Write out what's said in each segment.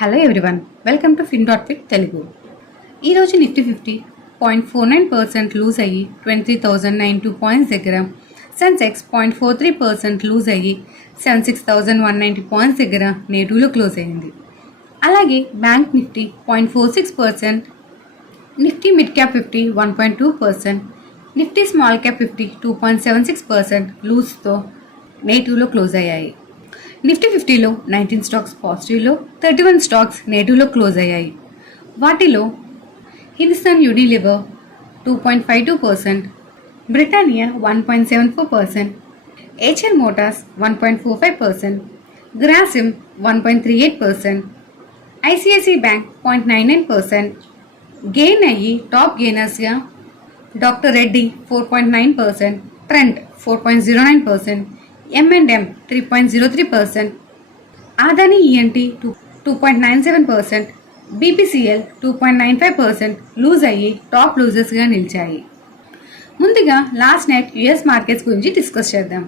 Hello everyone, welcome to FinDotWith Telugu. ఈరోజు Nifty 50.49% loose అయ్యి 23,092 points దగ్గర, సెన్సెక్స్ 0.43% లూజ్ అయ్యి 76,190 పాయింట్స్ దగ్గర నెగిటివ్లో క్లోజ్ అయ్యింది. అలాగే bank Nifty 0.46%, Nifty mid cap 50 1.2%, Nifty small cap 50 2.76% లూజ్తో నెగిటివ్లో క్లోజ్ అయ్యాయి. నిఫ్టీ 50లో 19 స్టాక్స్ పాజిటివ్లో, 31 స్టాక్స్ నెగిటివ్లో క్లోజ్ అయ్యాయి. వాటిలో Hindustan Unilever 2.52%, Britannia 1.74%, HL motors 1.45%, Grasim 1.38%, ICICI bank 0.99%, gain అయ్యి టాప్ గెయినర్స్గా doctor Reddy 4.9%, Trent 4.09%, M&M 3.03%, Adani ENT 2.97%, BPCL 2.95% lose అయ్యి టాప్ లూజర్స్గా నిలిచాయి. ముందుగా లాస్ట్ నైట్ యుఎస్ మార్కెట్స్ గురించి డిస్కస్ చేద్దాం.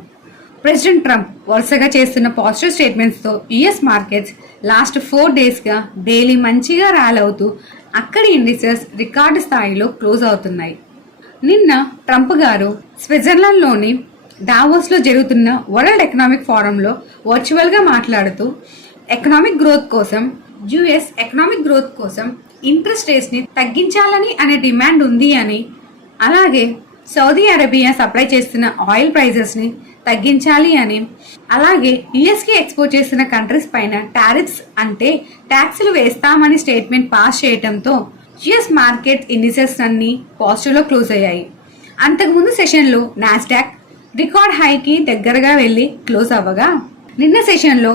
ప్రెసిడెంట్ ట్రంప్ వరుసగా చేస్తున్న పాజిటివ్ స్టేట్మెంట్స్తో యుఎస్ మార్కెట్స్ లాస్ట్ 4 డేస్గా డైలీ మంచిగా ర్యాలీ అవుతూ అక్కడి ఇండిసెస్ రికార్డు స్థాయిలో క్లోజ్ అవుతున్నాయి. నిన్న ట్రంప్ గారు స్విట్జర్లాండ్లోని డావోస్లో జరుగుతున్న వరల్డ్ ఎకనామిక్ ఫోరంలో వర్చువల్గా మాట్లాడుతూ యుఎస్ ఎకనామిక్ గ్రోత్ కోసం ఇంట్రెస్ట్ రేట్స్ని తగ్గించాలని అనే డిమాండ్ ఉంది అని, అలాగే సౌదీ అరేబియా సప్లై చేస్తున్న ఆయిల్ ప్రైజెస్ని తగ్గించాలి అని, అలాగే యుఎస్కి ఎక్స్పోర్ట్ చేస్తున్న కంట్రీస్ పైన టారిఫ్స్ అంటే ట్యాక్సులు వేస్తామని స్టేట్మెంట్ పాస్ చేయడంతో యుఎస్ మార్కెట్ ఇండిసెస్ అన్ని పాజిటివ్లో క్లోజ్ అయ్యాయి. అంతకుముందు సెషన్లో నాస్డాక్ రికార్డ్ హైకి దగ్గరగా వెళ్ళి క్లోజ్ అవ్వగా, నిన్న సెషన్లో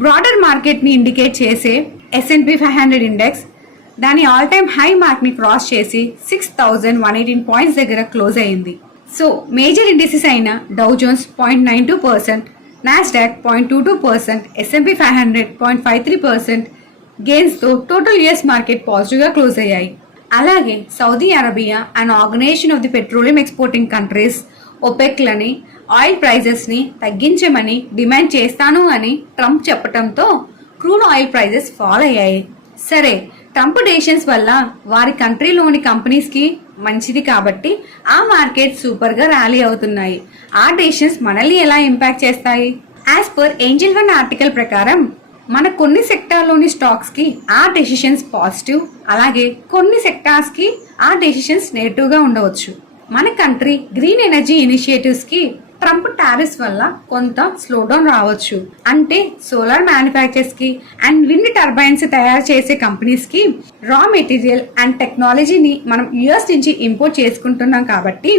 బ్రాడర్ మార్కెట్ని ఇండికేట్ చేసే S&P 500 ఇండెక్స్ దాని ఆల్ టైమ్ హై మార్క్ని క్రాస్ చేసి 6,118 పాయింట్స్ దగ్గర క్లోజ్ అయింది. సో మేజర్ ఇండిసెస్ అయిన డౌ జోన్స్ 0.92%, నాస్డాక్ 0.22%, S&P 500 0.53% గెయిన్స్తో టోటల్ యుఎస్ మార్కెట్ పాజిటివ్గా క్లోజ్ అయ్యాయి. అలాగే Saudi Arabia and organization of the petroleum exporting countries ఒపెక్లని ఆయిల్ ప్రైజెస్ని తగ్గించమని డిమాండ్ చేస్తాను అని ట్రంప్ చెప్పడంతో క్రూడ్ ఆయిల్ ప్రైజెస్ ఫాల్ అయ్యాయి. సరే, ట్రంప్ డెసిషన్స్ వల్ల వారి కంట్రీలోని కంపెనీస్కి మంచిది కాబట్టి ఆ మార్కెట్ సూపర్గా ర్యాలీ అవుతున్నాయి. ఆ డెసిషన్స్ మనల్ని ఎలా ఇంపాక్ట్ చేస్తాయి? As per Angel one article ప్రకారం మన కొన్ని సెక్టార్లోని స్టాక్స్కి ఆ డెసిషన్స్ పాజిటివ్, అలాగే కొన్ని సెక్టార్స్కి ఆ డెసిషన్స్ నెగిటివ్గా ఉండవచ్చు. మన కంట్రీ గ్రీన్ ఎనర్జీ ఇనిషియేటివ్స్ కి ట్రంప్ టారిఫ్స్ వల్ల కొంత స్లోడౌన్ రావచ్చు. అంటే సోలార్ మ్యానుఫ్యాక్చర్స్ కి అండ్ విండ్ టర్బైన్స్ తయారు చేసే కంపెనీస్ కి రా మెటీరియల్ అండ్ టెక్నాలజీని మనం యుఎస్ నుంచి ఇంపోర్ట్ చేసుకుంటున్నాం కాబట్టి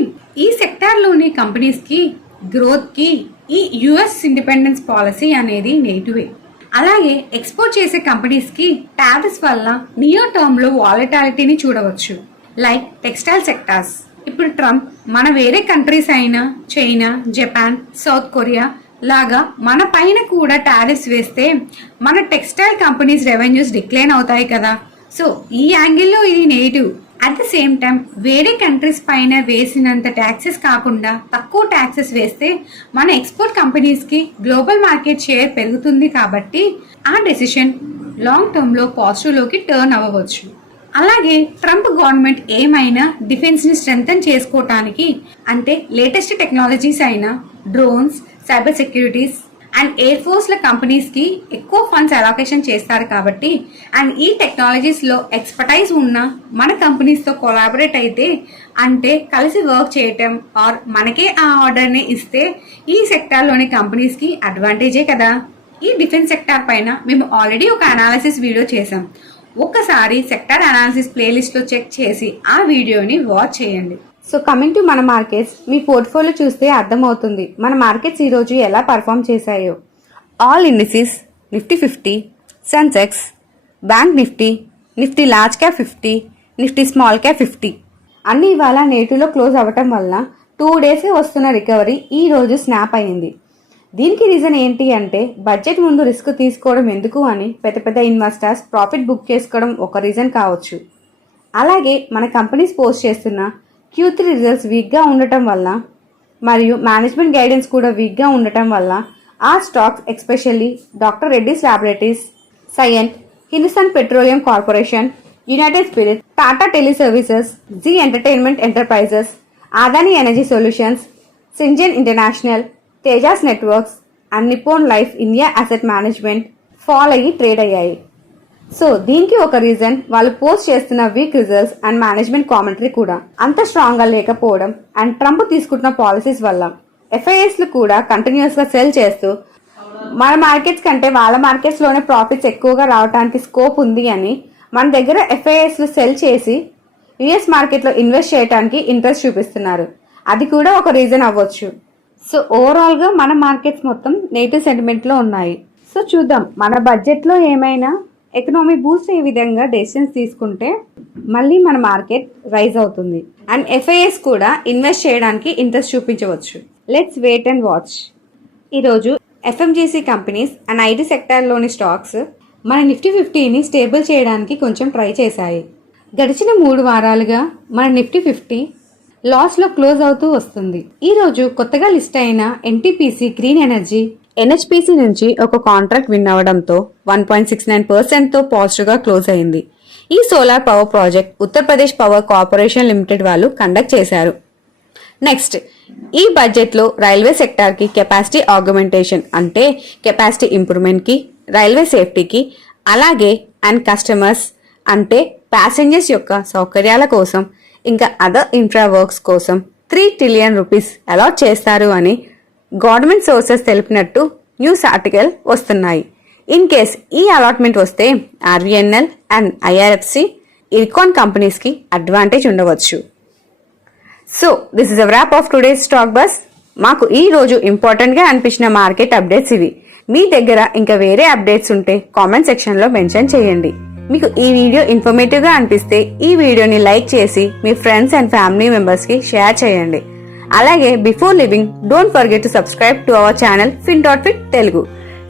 ఈ సెక్టార్ లోని కంపెనీస్ కి గ్రోత్ కి ఈ యుఎస్ ఇండిపెండెన్స్ పాలసీ అనేది నెగిటివే. అలాగే ఎక్స్పోర్ట్ చేసే కంపెనీస్ కి టారిఫ్స్ వల్ల నియర్ టర్మ్ లో వాలటాలిటీని చూడవచ్చు. Like textile sectors. ఇప్పుడు ట్రంప్ మన వేరే కంట్రీస్ అయిన చైనా, జపాన్, సౌత్ కొరియా లాగా మన పైన కూడా టారిఫ్స్ వేస్తే మన టెక్స్టైల్ కంపెనీస్ రెవెన్యూస్ డిక్లైన్ అవుతాయి కదా. సో ఈ యాంగిల్లో ఇది negative. At the same time వేరే కంట్రీస్ పైన వేసినంత ట్యాక్సెస్ కాకుండా తక్కువ ట్యాక్సెస్ వేస్తే మన ఎక్స్పోర్ట్ కంపెనీస్కి గ్లోబల్ మార్కెట్ షేర్ పెరుగుతుంది కాబట్టి ఆ డెసిషన్ లాంగ్ టర్మ్లో పాజిటివ్లోకి టర్న్ అవ్వవచ్చు. అలాగే ట్రంప్ గవర్నమెంట్ ఏమైనా డిఫెన్స్ని స్ట్రెంథన్ చేసుకోవటానికి, అంటే లేటెస్ట్ టెక్నాలజీస్ అయిన drones, cyber securities and air ఫోర్స్ల కంపెనీస్కి ఎక్కువ ఫండ్స్ అలొకేషన్ చేస్తారు కాబట్టి, అండ్ ఈ టెక్నాలజీస్లో ఎక్స్పర్టైజ్ ఉన్న మన కంపెనీస్తో కొలాబరేట్ అయితే, అంటే కలిసి వర్క్ చేయటం ఆర్ మనకే ఆ ఆర్డర్ని ఇస్తే ఈ సెక్టార్లోని కంపెనీస్కి అడ్వాంటేజే కదా. ఈ డిఫెన్స్ సెక్టార్ పైన మేము ఆల్రెడీ ఒక అనాలిసిస్ వీడియో చేసాం. ఒక్కసారి సెక్టార్ అనాలిసిస్ ప్లేలిస్ట్లో చెక్ చేసి ఆ వీడియోని వాచ్ చేయండి. సో కమింగ్ టు మన మార్కెట్స్, మీ పోర్ట్ఫోలియో చూస్తే అర్థమవుతుంది మన మార్కెట్స్ ఈరోజు ఎలా పర్ఫామ్ చేశాయో. All indices Nifty 50, Sensex, bank Nifty, Nifty large cap 50, Nifty small cap 50 అన్ని ఇవాళ నెగిటివ్లో క్లోజ్ అవ్వటం వల్ల 2 డేస్గా వస్తున్న రికవరీ ఈ రోజు స్నాప్ అయింది. దీనికి రీజన్ ఏంటి అంటే బడ్జెట్ ముందు రిస్క్ తీసుకోవడం ఎందుకు అని పెద్ద ఇన్వెస్టర్స్ ప్రాఫిట్ బుక్ చేసుకోవడం ఒక రీజన్ కావచ్చు. అలాగే మన కంపెనీస్ పోస్ట్ చేస్తున్న Q3 రిజల్ట్స్ వీక్గా ఉండటం వల్ల మరియు మేనేజ్మెంట్ గైడెన్స్ కూడా వీక్గా ఉండటం వల్ల ఆ stocks especially doctor Reddy's Laboratories, Cyient, Hindustan Petroleum Corporation, United Spirits, Tata Teleservices, Zee Entertainment Enterprises, Adani Energy Solutions, Syngene International, Tejas Networks and Nippon Life India Asset Management fall అయ్యి ట్రేడ్ అయ్యాయి. సో దీనికి ఒక రీజన్ వాళ్ళు పోస్ట్ చేస్తున్న weak results and management commentary కూడా అంత strong గా లేకపోవడం అండ్ ట్రంప్ తీసుకుంటున్న పాలసీస్ వల్ల FISలు కూడా కంటిన్యూస్ గా సెల్ చేస్తూ మన మార్కెట్స్ కంటే వాళ్ళ మార్కెట్స్ లోనే ప్రాఫిట్స్ ఎక్కువగా రావడానికి స్కోప్ ఉంది అని మన దగ్గర FISలు సెల్ చేసి US మార్కెట్లో ఇన్వెస్ట్ చేయడానికి ఇంట్రెస్ట్ చూపిస్తున్నారు. అది కూడా ఒక రీజన్ అవ్వచ్చు. సో ఓవరాల్ గా మన మార్కెట్స్ మొత్తం నెగిటివ్ సెంటిమెంట్ లో ఉన్నాయి. సో చూద్దాం మన బడ్జెట్ లో ఏమైనా ఎకనామీ బూస్ట్ అయ్యే విధంగా డెసిషన్స్ తీసుకుంటే మళ్ళీ మన మార్కెట్ రైజ్ అవుతుంది అండ్ FIS కూడా ఇన్వెస్ట్ చేయడానికి ఇంట్రెస్ట్ చూపించవచ్చు. Let's wait and watch. ఈరోజు FMGC కంపెనీస్ అండ్ IT సెక్టార్లోని స్టాక్స్ మన నిఫ్టీ 50ని స్టేబుల్ చేయడానికి కొంచెం ట్రై చేశాయి. గడిచిన 3 వారాలుగా మన నిఫ్టీ 50 లాస్లో క్లోజ్ అవుతూ వస్తుంది. ఈరోజు కొత్తగా లిస్ట్ అయిన NTPC గ్రీన్ ఎనర్జీ NHPC నుంచి ఒక కాంట్రాక్ట్ విన్ అవడంతో 1.69%తో పాజిటివ్గా క్లోజ్ అయింది. ఈ solar power project Uttar Pradesh power corporation limited వాళ్ళు కండక్ట్ చేశారు. నెక్స్ట్, ఈ బడ్జెట్లో రైల్వే సెక్టార్కి కెపాసిటీ ఆగ్మెంటేషన్ అంటే కెపాసిటీ ఇంప్రూవ్మెంట్కి, రైల్వే సేఫ్టీకి, అలాగే అండ్ కస్టమర్స్ అంటే ప్యాసింజర్స్ యొక్క సౌకర్యాల కోసం ఇంకా అదర్ ఇన్ఫ్రా వర్క్స్ కోసం 3 ట్రిలియన్ రూపీస్ అలాట్ చేస్తారు అని గవర్నమెంట్ సోర్సెస్ తెలిపినట్టు న్యూస్ ఆర్టికల్ వస్తున్నాయి. ఇన్ కేస్ ఈ అలాట్మెంట్ వస్తే RVNL అండ్ IRFC ఇర్కాన్ కంపెనీస్కి అడ్వాంటేజ్ ఉండవచ్చు. So this is a wrap of today's stock buzz. మాకు ఈ రోజు ఇంపార్టెంట్గా అనిపించిన మార్కెట్ అప్డేట్స్ ఇవి. మీ దగ్గర ఇంకా వేరే అప్డేట్స్ ఉంటే కామెంట్ సెక్షన్లో మెన్షన్ చేయండి. మీకు ఈ వీడియో ఇన్ఫర్మేటివ్గా అనిపిస్తే ఈ వీడియోని లైక్ చేసి మీ ఫ్రెండ్స్ అండ్ ఫ్యామిలీ మెంబర్స్కి షేర్ చేయండి. అలాగే before living don't forget to subscribe to our channel FinFit Telugu.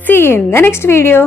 See you in the next video.